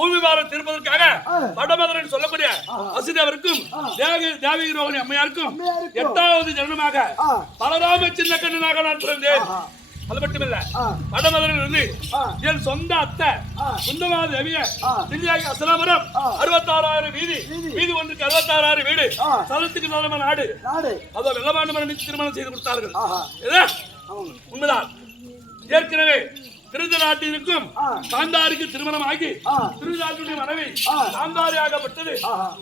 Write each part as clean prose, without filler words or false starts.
பூமி பாரம் தீர்ப்பதற்காக வடமதுரன் சொல்லக்கூடிய வசுதேவருக்கும் தேவகி ரோகிணி அம்மையாருக்கும் 8வது ஜனனமாக பலராம சின்ன கண்ணனாக நான் பிறந்தேன். அது மட்டுமில்ல, வடமதுரையில் இருந்து என் சொந்த அத்தை சுந்தமாதி தேவிய தில்லியாகி அசலாபுரம் 66,000 வீதி ஒன்றுக்கு 66,000 வீடு சதத்துக்கு நல்ல நாடு அதோ வெள்ளமாண்டு மரணிக்கு திருமணம் செய்து கொடுத்தார்கள். உண்மைதான். ஏற்கனவே திருநாட்டிற்கும் காந்தாரிக்கு திருமணம் ஆகி திருநாட்டுடைய மனைவி காந்தாரியாகப்பட்டது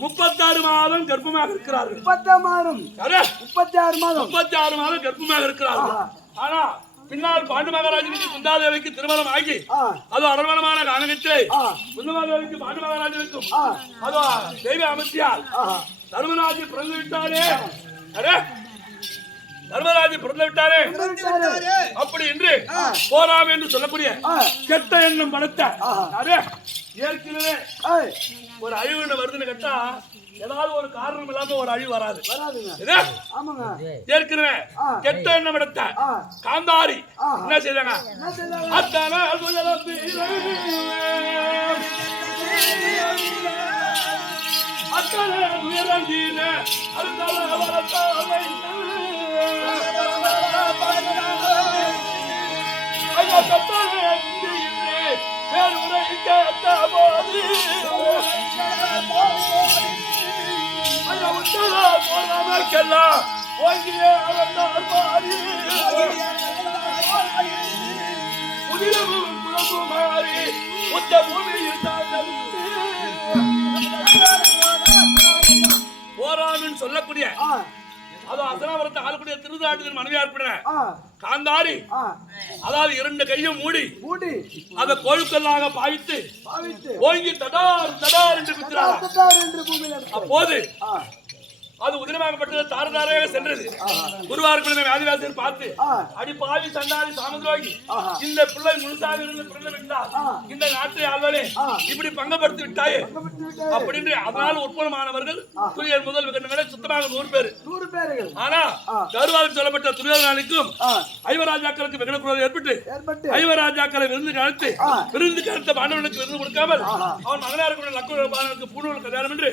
36 மாதம் கர்ப்பமாக இருக்கிறார்கள். 36 மாதம் கர்ப்பமாக இருக்கிறார்கள். ஆனா பின்னால் பாண்டு மகாராஜனுக்கு குந்தாதேவிக்கு திருமணம் ஆகி அது அரவணமான காரணத்திலே குந்தமாதேவிக்கு பாண்டு மகாராஜனுக்கும் அதோ தேவி அமைச்சியால் தர்மராஜி பிறந்து விட்டாரே. தர்மராஜி பிறந்து விட்டாரே. அப்படி என்று போராம் என்று சொல்லக்கூடிய கெட்ட எண்ணம் படுத்த ஏற்கனவே ஒரு அழிவு வருதுன்னு கேட்டா ஏதாவது ஒரு காரணம் இல்லாம ஒரு அழிவு வராது. ஏற்கனவே கெட்ட எண்ணம் எடுத்த காந்தாரி என்ன செய்தாங்க? அத்தான போராமின்னு சொல்லக்கூடிய அது அசனாபுரத்தை ஆளக்கூடிய திருநாட்டின் மனைவியா இருப்பின காந்தாரி அதாவது 2 கையும் மூடி அதை கோழுக்கல்லாக பாவித்து ஓங்கி தடார் தடார் என்று குத்துறாங்க. அப்போது அது உதிரமாகப்பட்டது தாரதாரையாக சென்றது. குருவார்களை ஆதிவாசியர் பார்த்து அடி பாவி சண்டாதி சாமந்திரோகி இந்த பிள்ளை முழுசாக இருந்து பிறந்து விட்டால் இந்த நாட்டை ஆள்வனே இப்படி பங்கப்படுத்தி விட்டாயே அப்படின்னு அதனால் உட்புறமானவர்கள் துரியர் முதல் விகண்டங்களை சுத்தமாக 100 பேர். ஆனா கருவாவில் சொல்லப்பட்ட துரியோதனானுக்கும் ஐவராஜாக்களுக்கு வெகுளக்குறவு ஏற்பட்டு ஐவராஜாக்களை விருந்து கழித்த பாண்டவனுக்கு விருந்து கொடுக்காமல் அவன் மகனாக இருக்கிற லக்குவனுக்கு பூணூல் கல்யாணம் என்று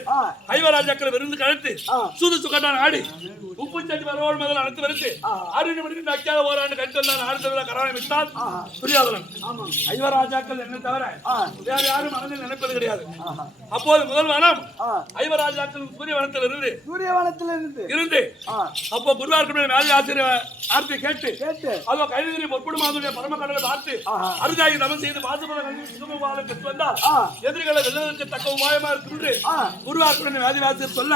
ஐவராஜாக்களை விருந்து கழித்து சூது சுகட்டான் ஆடி உப்பு சட்டி வரவோடு முதல் அழைத்து வருது 6 மணிக்கு நக்காத ஓராண்டு கழித்து வந்தான். ஆடுதவிழா கராணம் விட்டால் துரியோதனன் ஐவராஜாக்கள் என்ன தவிர வேற யாரும் மனதில் நினைப்பது கிடையாது. அப்போது முதல் வனம் ஐவராஜாக்கள் சூரியவனத்தில் இருந்து அப்போ குருவார்களை மேலே ஆசிரியர் ஆர்த்தி கேட்டு அதோ கைதிரி பொற்புடுமாவுடைய பரமக்கடலை பார்த்து அருஜாகி தவம் செய்து பாசுபதம் சுகமுபாலம் பெற்று வந்தால் எதிரிகளை வெல்வதற்கு தக்க உபாயமா இருக்கு குருவார்களை ஆதிவாசியர் சொல்ல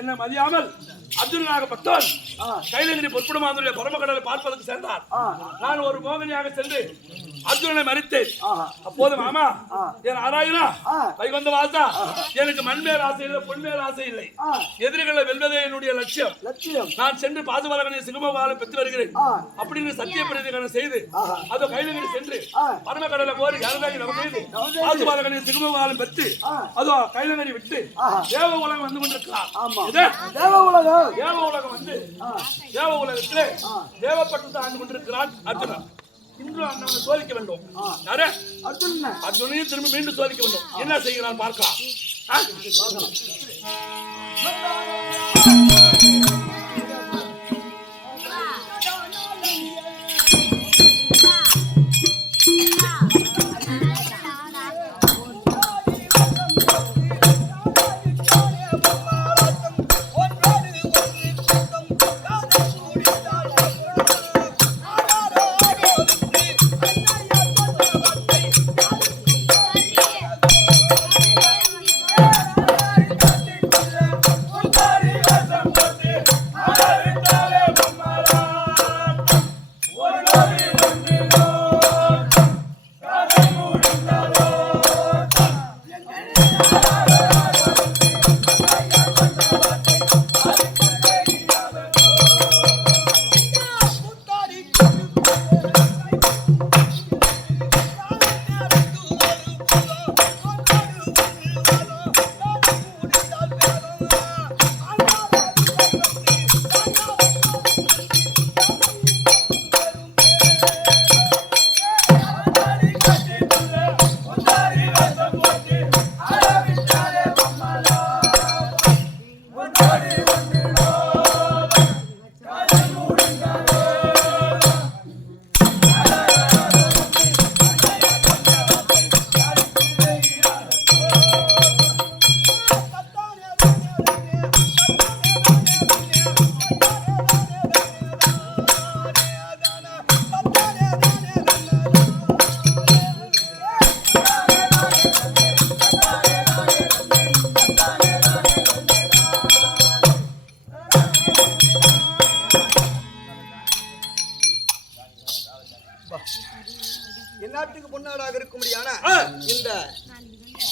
என்ன மதியாமல் அர்ஜுனனாகப்பட்டவன் கைலகிரி பொற்புடுமாவுடைய பரமக்கடலை பார்ப்பதற்கு சென்றார். நான் ஒரு மோகனியாக சென்று அர்ஜுனனை மறித்தேன். அப்போது மாமா என் ஆராயனா வைகுந்த வாசா எனக்கு மண்மேல் ஆசை இல்லை பொன்மேல் ஆசை இல்லை. எதிரிகளை வெல்வதே என்னுடைய லட்சியம். நான் சென்று பாசுபாலகனை சிங்கமபாலம் பெற்று வருகிறேன் அப்படின்னு சத்திய பிரதிகரணம் செய்து அதோ கைலகிரி சென்று பரமக்கடலை போரி யாருதாகி நம்ம செய்து பாசுபாலகனை சிங்கமபாலம் பெற்று அதோ கைலகிரி விட்டு தேவ உலகம் வந்து கொண்டிருக்கிறார். தேவ உலகம் வந்து தேவ உலகத்திலே தேவப்பட்டத்தை ஆண்டு கொண்டிருக்கிறான் அர்ஜுனன். இன்று அண்ணனை சோதிக்க வேண்டும். அர்ஜுனையும் திரும்ப மீண்டும் சோதிக்க வேண்டும். என்ன செய்கிறான் பார்க்கலாம்.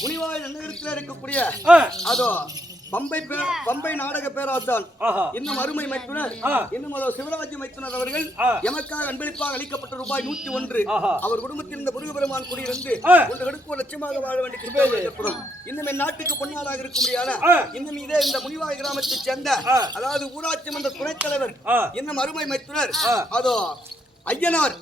முனிவாய் நன்னகரத்தில் இருக்கக்கூடிய அதோ பம்பை நாடக பேராசான் இன்னும் அருமை மைத்துனர் இன்னும் அதோ சிவராஜ்ய மைத்துனர் அவர்கள் எமக்காக அன்பளிப்பாக அளிக்கப்பட்ட ரூபாய் 101 அவர் குடும்பத்தில் இந்த முருகபெருமான் குடியிருந்து ஒன்று லட்சமாக வாழ வேண்டிய கிருபை இன்னும் என் நாட்டுக்கு பொன்னாளாக இருக்க முடியாத இன்னும் இதே இந்த முனிவாய் கிராமத்தைச் சேர்ந்த அதாவது ஊராட்சி மன்ற துணைத் தலைவர் இன்னும் அருமை மைத்துனர் அதோ ஐயனார்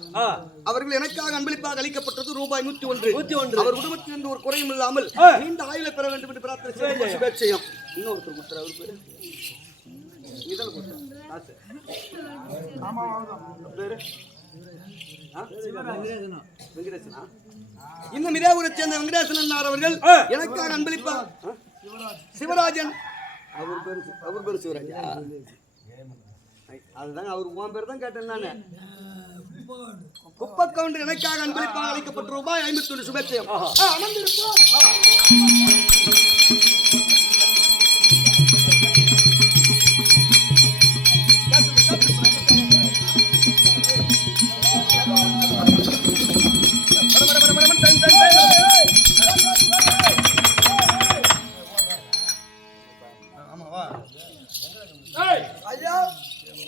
அவர்கள் எனக்காக அன்பளிப்பாக அளிக்கப்பட்டது ரூபாய் 101 அவர் குடும்பத்திலிருந்து ஒரு குறையும் இல்லாமல் நீண்ட ஆயுளை பெற வேண்டும் என்று பிரார்த்தனை செய்யும் இன்னொருத்தர் கொடுத்தார் அவர் பேரு இதழ் வெங்கடேசனா இன்னும் இதே ஊரை சேர்ந்த வெங்கடேசன் அவர்கள் எனக்காக அன்பளிப்பா சிவராஜன் அவர் பேரு சிவராஜன் அதுதான் அவர் உன் பேர் தான் கேட்டேன் நானு குப்பை கவுண்டர் எனக்காக அன்பளிப்பாக அளிக்கப்பட்ட ரூபாய் 51 சுபேட்சம்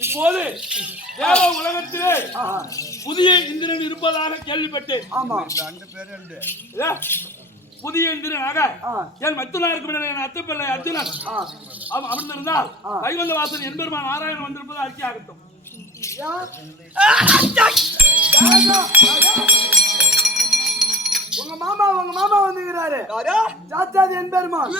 இப்போது தேவ உலகத்திலே புதிய இந்திரன் இருப்பதாக கேள்விப்பட்டேன். புதிய இந்திரனாக என் மத்துனா இருக்கும் என் அத்தப்பிள்ளை அர்ஜுனன் அமர்ந்திருந்தால் கைவந்த வாசன் என்பெருமான் நாராயணன் வந்திருப்பது அறிக்கை ஆகட்டும். உங்க மாமா வந்துகிறாரு சாச்சாதி என்பெருமான்.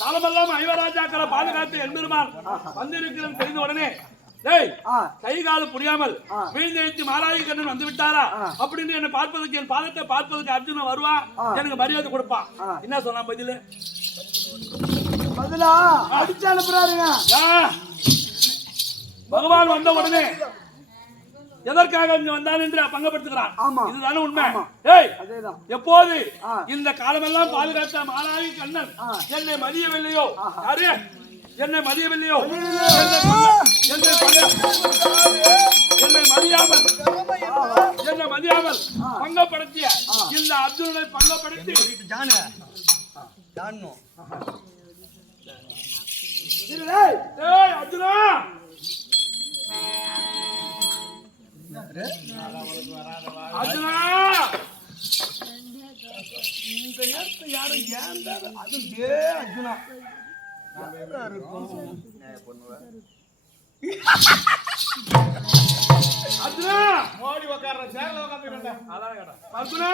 காலமெல்லாம் ஐவராஜாக்களை பாதுகாத்து எம்பெருமான் வந்திருக்கிறேன் தெரிந்த உடனே கை கால புரியாமல் வீழ்ந்தெழுத்து மாலாயி கண்ணன் வந்து விட்டாரா அப்படின்னு என்ன பார்ப்பதற்கு என் பாதத்தை பார்ப்பதற்கு அர்ஜுனன் வருவான் எனக்கு மரியாதை கொடுப்பான். என்ன சொன்னா பதிலா அடிச்சு அனுப்புறாருங்க. பகவான் வந்த உடனே எதற்காக இங்க வந்தான் என்று பங்கப்படுத்துகிறான். இதுதானே உண்மை. எப்போது இந்த காலமெல்லாம் பாதுகாத்த மாலாயி கண்ணன் என்னை மதியவில்லையோ என்னை மதியவில்லையோ என்னை மதியாமல் பங்கப்படுத்திய இந்த அர்ஜுனனை பங்கப்படுத்தி அர்ஜுனா அர்ஜுனா இந்த நேரத்தை யாரும் ஏன் அது அர்ஜுனா அர்ஜுனா மோடி உட்கார்ற சேர்ல உட்கார்ந்து அர்ஜுனா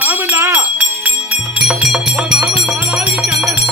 மாமன்டா மாமன் மாலாகி கண்ணன்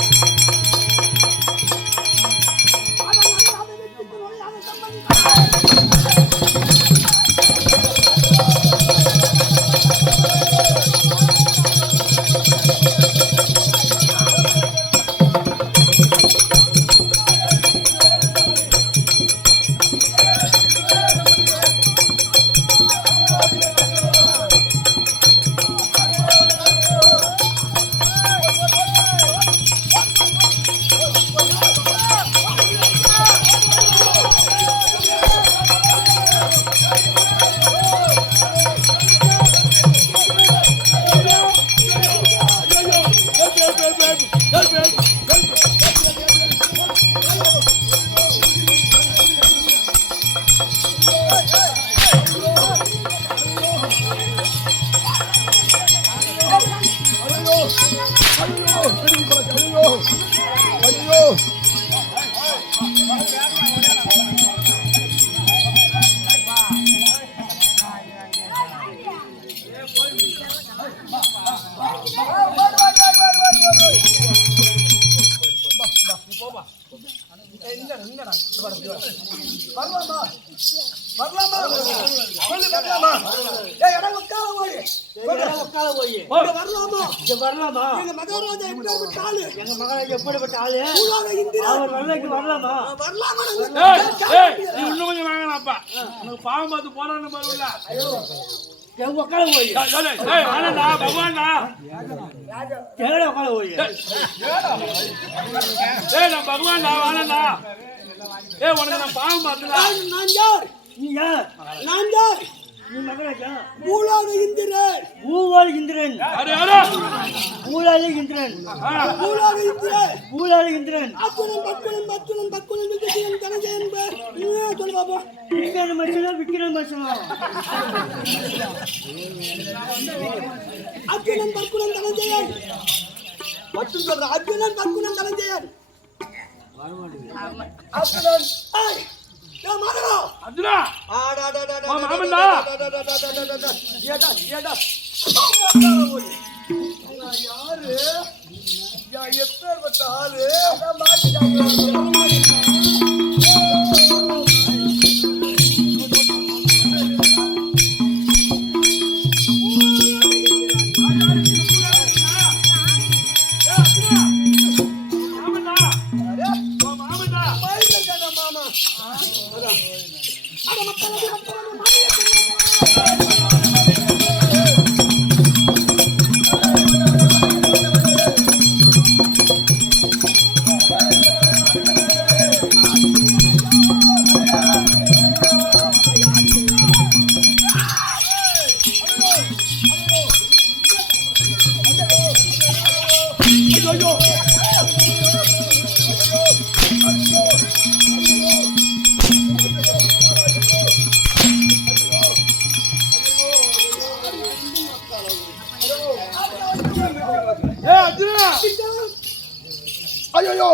வரலாமா வரலாமா சொல்லு வரலாமா ஏய் எடா உட்கார போய் உட்கார போய் இங்க வரலாமா இங்க வரலாமா? எங்க மகாராஜா எப்படிப்பட்ட ஆளு எங்க மகன் எப்படிப்பட்ட ஆளு? பூலாக இந்திரா அவர் வரலைக்கு வரலாமா? வரலாமா நீ இன்னும் கொஞ்சம் வாங்கலாம்ப்பா உனக்கு பாவம் பார்த்து போறான்னு பாருல எங்க உட்கார போய் ஆனந்தா பகவான்டா எங்கட உட்கார போய் நான் பகவான்டா ஆனந்தா உனக்கு நான் பாவம் பார்த்துடா நான் யார் நீ யார்? நான் யார் நீ மகராஜா? பூலாக இந்திரன் பூவாளி இந்திரன். யாரு யாரு பூலாளி இந்திரன். பூலாக இந்திரன் பூலாளி இந்திரன். அத்துணன் பக்குணன் விக்கிரன் தனஜயன் சொல்லு பாப்பா விக்கிரன் மச்சனம் விக்கிரன் மச்சனம். அத்துணன் பக்குணன் தனஜயன் மட்டும் சொல்ற அத்துணன் பக்குணன் தனஜயன் அத்துணன் ஏய் யா மாடா அர்ஜுனா ஆடாடாடாடா மாமன்டா ஏடா ஏடா யாரு யா எப்பேர்பட்ட ஆளு அதான் ஐயோ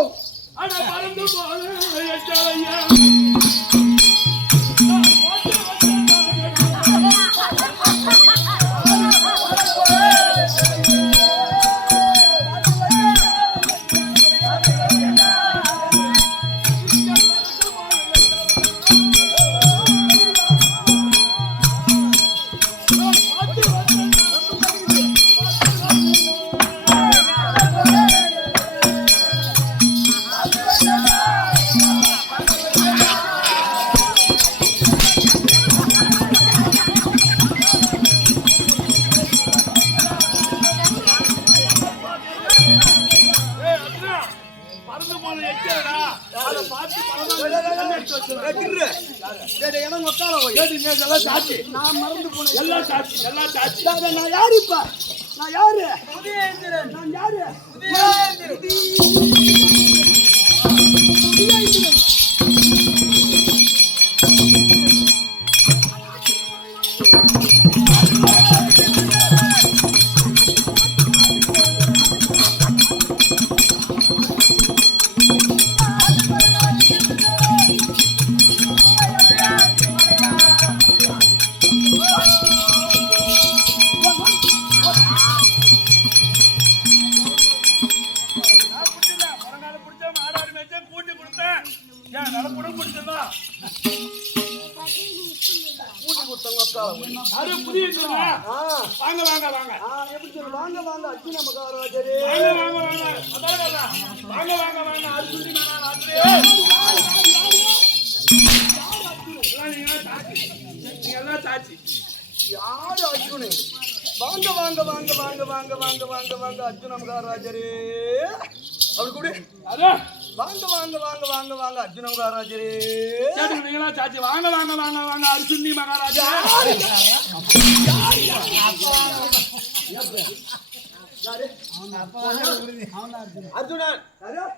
அட பறந்து போன எச்சலையா பறந்து போன எச்சலடா அத பார்த்து இடம் ஒத்தால போய் எல்லாம் சாட்சி நான் மறந்து போனேன் எல்லாம் சாட்சி எல்லாம் சாட்சி நான் யாரு இப்ப நான் யாரு நான் யாரு வாங்க வாங்க வாங்க எப்படி சொல்லு வாங்க வாங்க அர்ஜுன மகாராஜரே வாங்க வாங்க வாங்க வாங்க வாங்க வாங்க அர்ஜுனி மகாராஜரே நீங்க எல்லாம் சாட்சி யாரு அர்ஜுனு வாங்க வாங்க வாங்க வாங்க வாங்க வாங்க வாங்க வாங்க அர்ஜுன மகாராஜரே அப்படி கூட அதான் வாங்க வாங்க வாங்க வாங்க வாங்க அர்ஜுன மகாராஜரே நீங்களா சாட்சி வாங்க வாங்க வாங்க வாங்க அர்ஜுனி மகாராஜா அர்ஜுனன்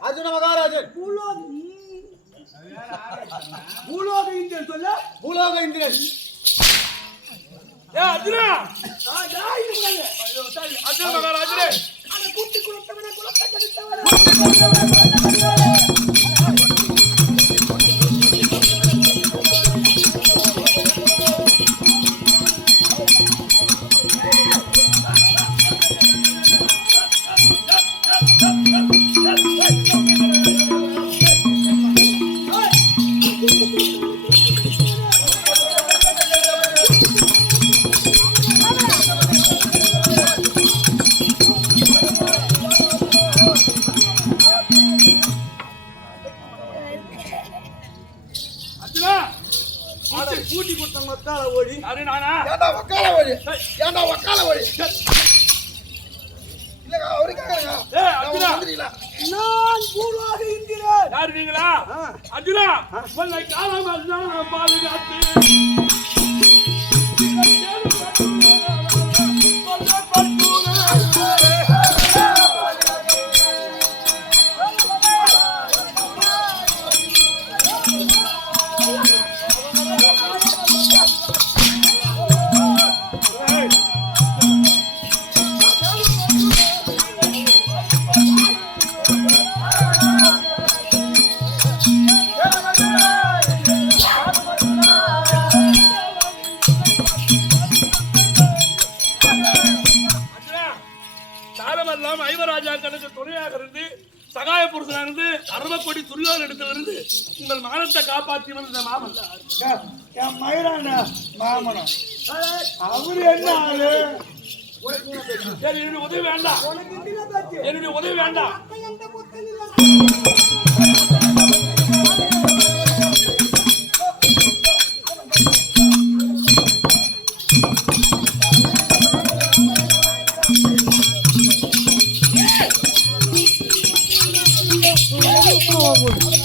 அர்ஜுன மகாராஜன் பூலோக இந்திரன் சொல்ல பூலோக இந்திரன் அர்ஜுனா அர்ஜுன மகாராஜரே கூட்டி குளத்தவன குளத்தை கடித்தவன ஒக்கால ஓடி யாரு நானா? ஏன்டா வக்கால வழி ஏன்டா வக்கால வழி இல்லங்க அவரு கேக்குறாங்க ஏய் அர்ஜுனா, வந்துறீங்களா நான் பூர்வாக இந்திரன். யாரு நீங்களா? அர்ஜுனா, உன்னை காலாமல் நான் பாதுகாத்து தாரமெல்லாம் ஐவராஜாக்களுக்கு துணையாக இருந்து சகாய புருஷனாக இருந்து அருமக்கொடி துரியோர் இடத்திலிருந்து உங்கள் மானத்தை காப்பாற்றி வந்த மாமன். என் மயிரான மாமனம் அவரு என்ன ஆளு சரி, என்னுடைய உதவி வேண்டாம், உனக்கு இந்திர பேச்சு. என்னுடைய உதவி வேண்டாம். எந்த புத்தன் இல்லை. போகுது